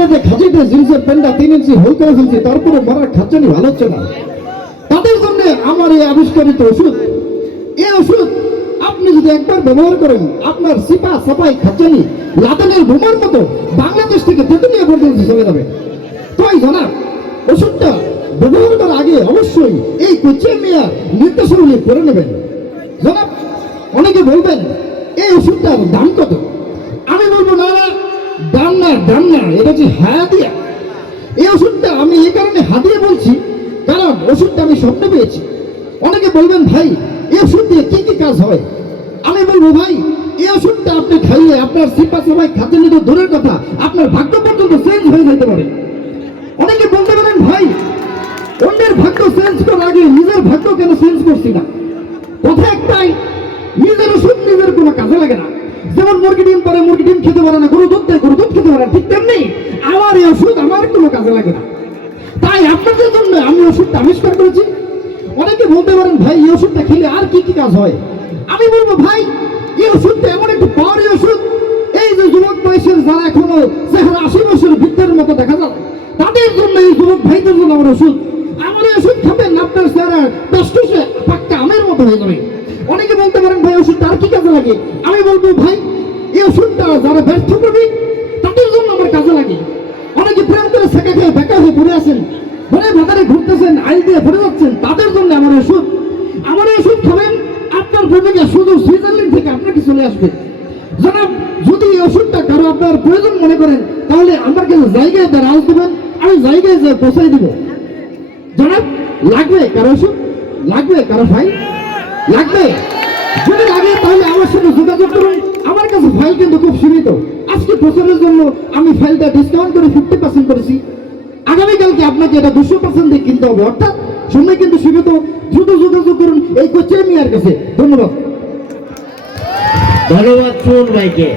রাতে খাঁচিতে জিন্সের প্যান্টটা তিন ইঞ্চি হোল করে ফেলছি, তারপরে মারার খাচ্চানি ভালো হচ্ছে না তাদের জন্য আমার এই আবিষ্কারিত ওষুধ। এই ওষুধ আপনি যদি একবার ব্যবহার করেন, আপনার সিপা সাপাই খাচ্চানি লাতানের বোমার মতো বাংলাদেশ থেকে তেতুলিয়া পর্যন্ত চলে যাবে। তাই জানাব, ওষুধটা ব্যবহার করার আগে অবশ্যই এই কোচে মেয়া নির্দেশাবলী করে নেবেন। জনাব, অনেকে বলবেন, এই ওষুধটার দাম কত? দাম না এটা হচ্ছে হায়াতিয়া এই ওষুধটা আমি এই কারণে হাতিয়ে বলছি, কারণ ওষুধটা আমি স্বপ্ন পেয়েছি। অনেকে বলবেন, ভাই, এই ওষুধ দিয়ে কি কি কাজ হয়? আমি বলব, ভাই, এই ওষুধটা আপনি খাইয়ে আপনার সিপা সবাই খাতে নিতে দূরের কথা, আপনার ভাগ্য পর্যন্ত চেঞ্জ হয়ে যেতে পারে। অনেকে বলতে পারেন, ভাই, অন্যের ভাগ্য চেঞ্জ করার আগে নিজের ভাগ্য কেন চেঞ্জ করছি না? কথা একটাই, নিজের ওষুধ নিজের কোনো কাজে লাগে না। যেমন মুরগি ডিম পারে, মুরগি ডিম খেতে পারে না, গরু দুধ দেয় গরু দুধ খেতে পারে না ঠিক তেমনি আমার এই ওষুধ আমার কোনো কাজে লাগে না। তাই আপনাদের জন্য আমি ওষুধটা আবিষ্কার করেছি। অনেকে বলতে পারেন, ভাই, এই ওষুধটা খেলে আর কি কি কাজ হয়? আমি বলব, ভাই, এই ওষুধটা এমন একটি পাওয়ারি ওষুধ। এই যে যুবক বয়সের যারা এখনও চেহারা আশি বছর বৃদ্ধের মতো দেখা যায়, তাদের জন্য এই যুবক ভাইদের জন্য আমার ওষুধ। আমার ওষুধ খাবেন আপনার চেহারা টসটসে পাক্কা আমের মতো হয়ে যাবে। অনেকে বলতে পারেন, ভাই ওষুধটা আর কি কাজে লাগে? আমি বলব, ভাই, এই ওষুধটা যারা ব্যর্থ প্রেম করে সেকা খেয়ে বেকা হয়ে পড়ে আছেন ঘরে ভাতারে ঘুরতেছেন, আইল দিয়ে পড়ে যাচ্ছেন, তাদের জন্য আমার ওষুধ। আমার ওষুধ খাবেন, আপনার প্রেমিকা শুধু সুইজারল্যান্ড থেকে আপনাকে চলে আসবে। জনাব, যদি এই ওষুধটা কারও আপনার প্রয়োজন মনে করেন, তাহলে আমার কাছে জায়গায় তারা আস দেবেন, আমি জায়গায় যে পৌঁছাই দিব। জনাব, লাগবে কারও ওষুধ? লাগবে কারও ফাইল? লাগবে? যদি লাগে, তাহলে আমার সাথে যোগাযোগ করুন। আমার কাছে ফাইল কিন্তু খুব সীমিত। প্রচারের জন্য আমি ফাইলটা ডিসকাউন্ট করে ফিফটি পার্সেন্ট করেছি। আগামীকালকে আপনাকে এটা দুশো পার্সেন্টে কিনতে হবে। অর্থাৎ শুনে কিন্তু সীমিত দ্রুত যোগাযোগ করুন এই কোচে মিয়ার কাছে। ধন্যবাদ। ধন্যবাদ সুমন ভাইকে।